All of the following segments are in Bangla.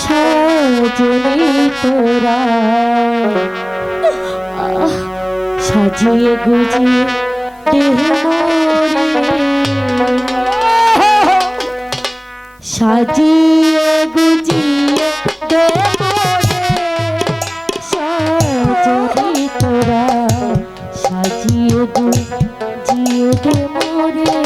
সজনী তোরা। সাজিয়ে গুজিয়ে সাজিয়ে গুজিয়ে দেব সাজিয়ে তোরা সাজিয়ে গুজিয়ে দেব রে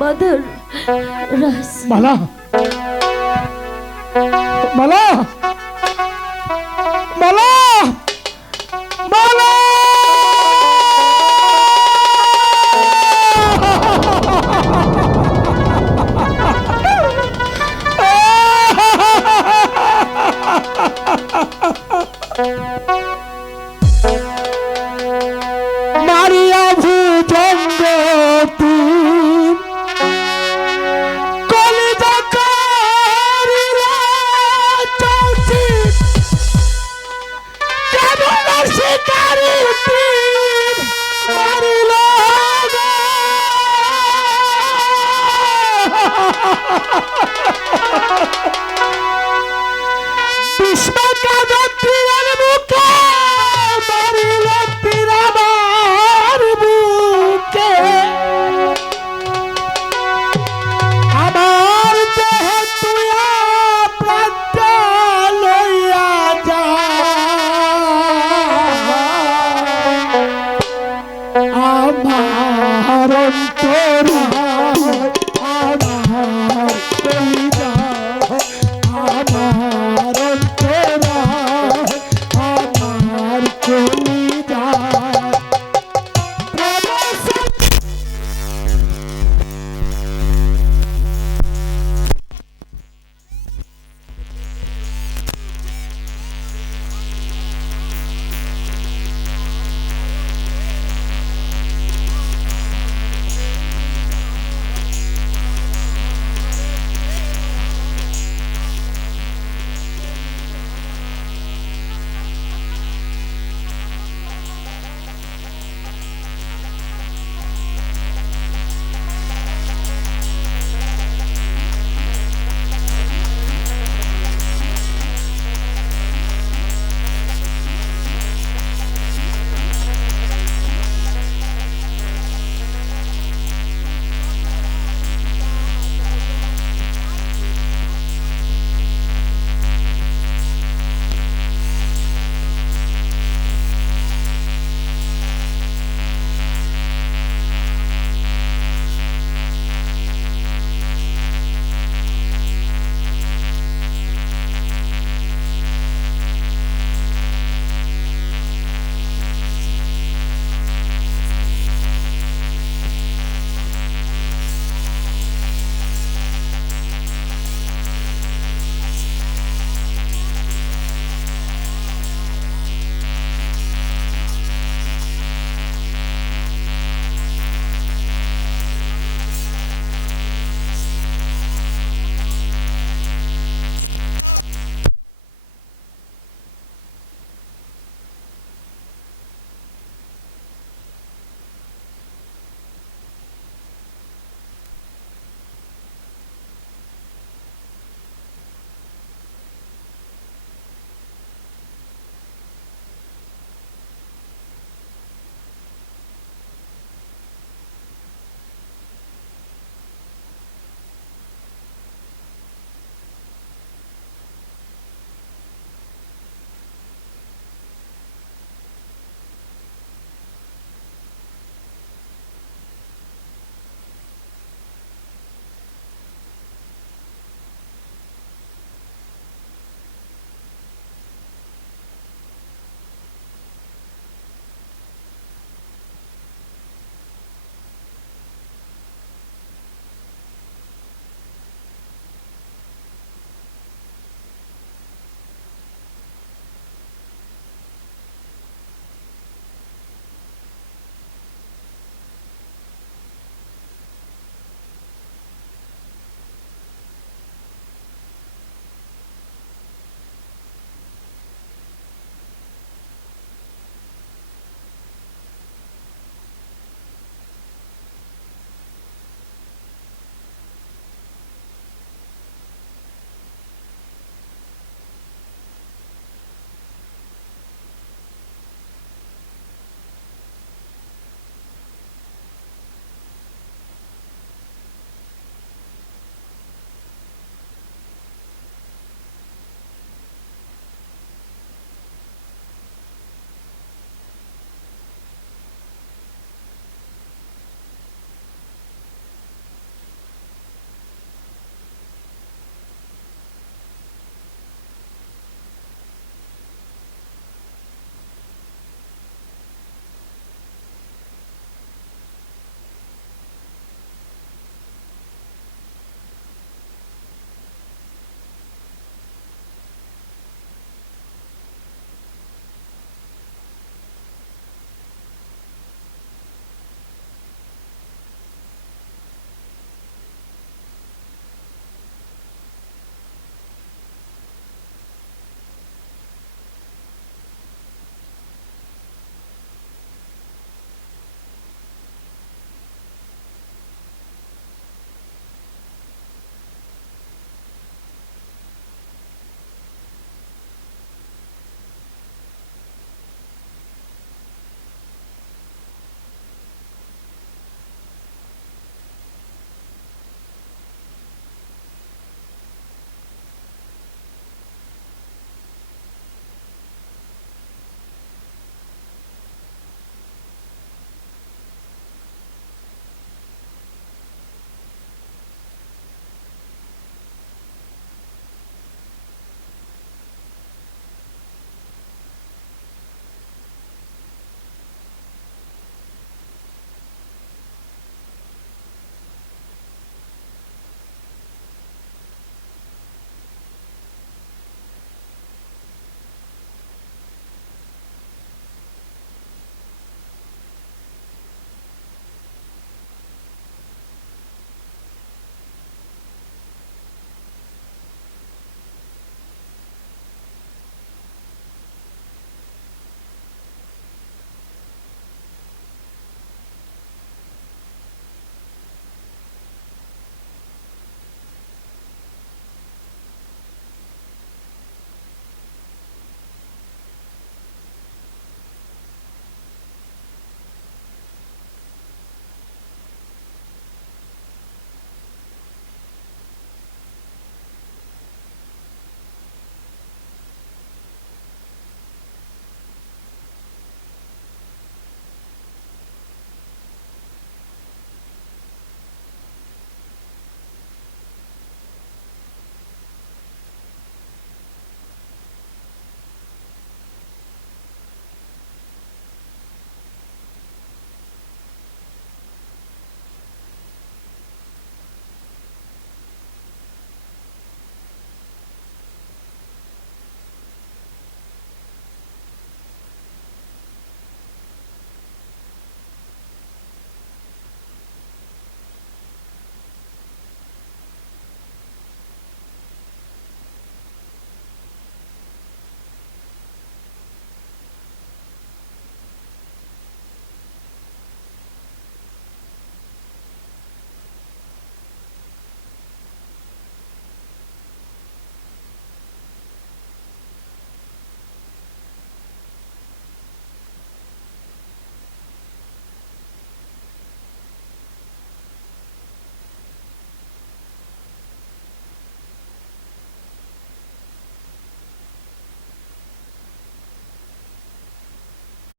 मदर रस मला मला